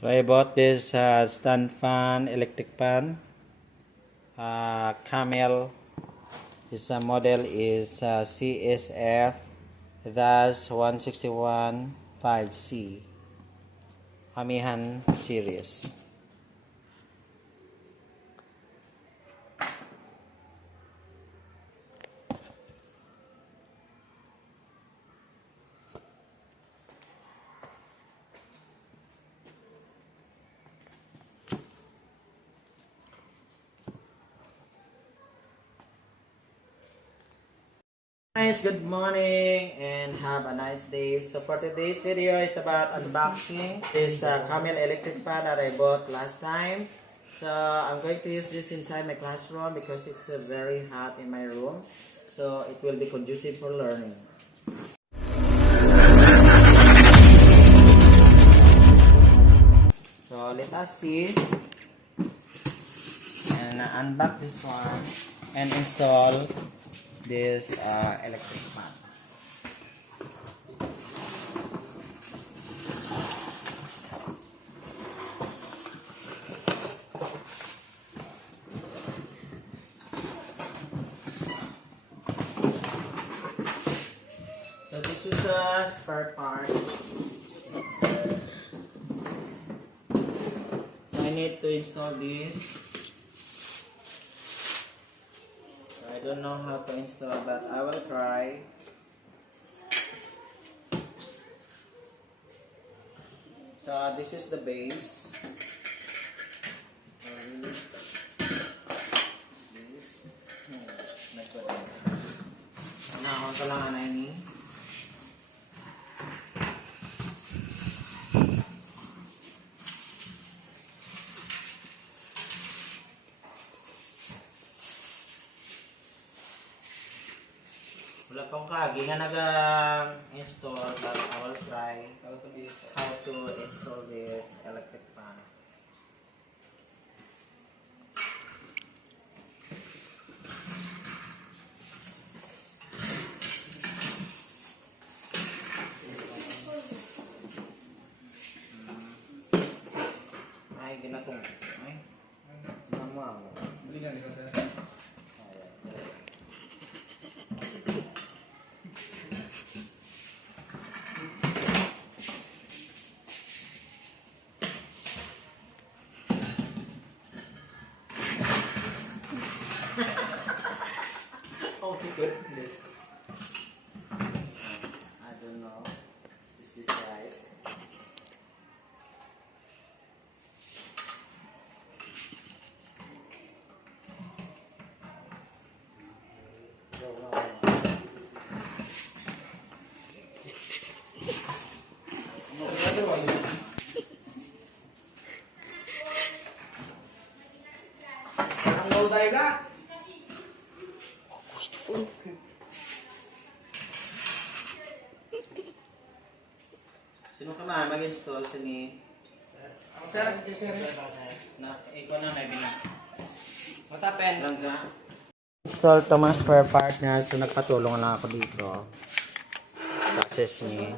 So I bought this stand fan, electric fan, Camel. This model is CSF, that's 161 5C, Amihan series. Guys, good morning and have a nice day. So for today's video is about unboxing this Camel electric fan that I bought last time. So I'm going to use this inside my classroom because it's very hot in my room. So it will be conducive for learning. So let us see and unbox this one and install this electric fan. So this is the spare part. So I need to install this. I don't know how to install, but I will try. So this is the base. This. Nah, ako lang na ini. Wala pong kagi nga nag-install, but I will try how to install this electric fan. Ay, ginatong. Ay, mama ako. Oh my goodness. I don't know. This is right. Sino ka man mag-install sa ni? Sir, Na, ikaw na nabilang. matapen. Lang ka? Install to mga spare part na, so nagpatulong na ako dito. Process ni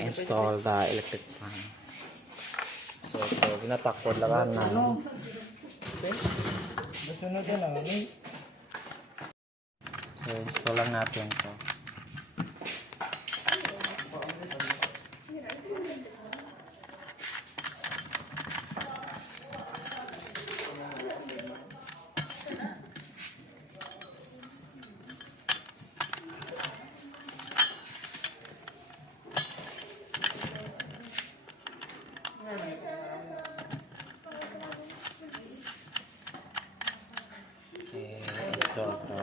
install the electric fan. So ginatakod lang na. Masunod na lang. So install lang natin to. Install to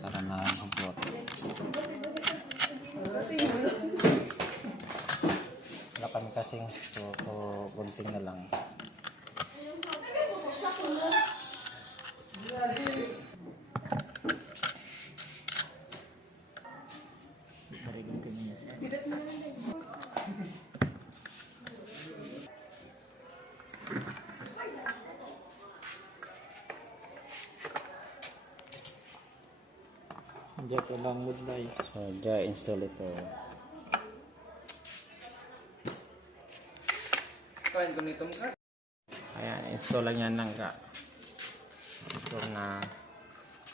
para na-upload. Wala kami kasing so bunting na lang. Diyan ko lang wood guys. So, diyan install ito. Kain ko nito mga. Ayan, install lang yan ng install na.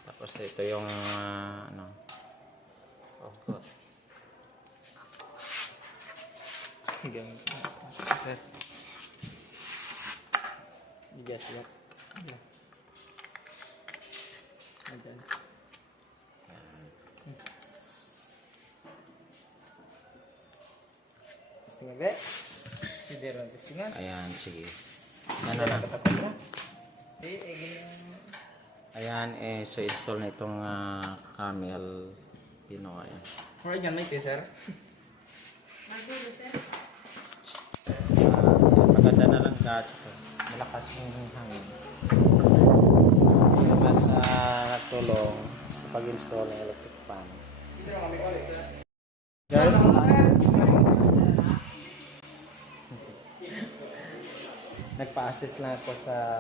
Tapos ito yung ano. Oh, God. Ganun. Sir. Bigas ba? Ayan. Testing agad. Hindi rin testing nga. Ayan, sige. Ano na? Ganyan. Ayan, so install na itong Camel. Ayan. Alright, yan may sir. Magulo, sir. Ayan, maganda na lang ka. Malakas yung hangin. Naman sa tulong pag-install ng electric fan. Dito na kami ulit, sir. Guys, nagpa-assist lang ako sa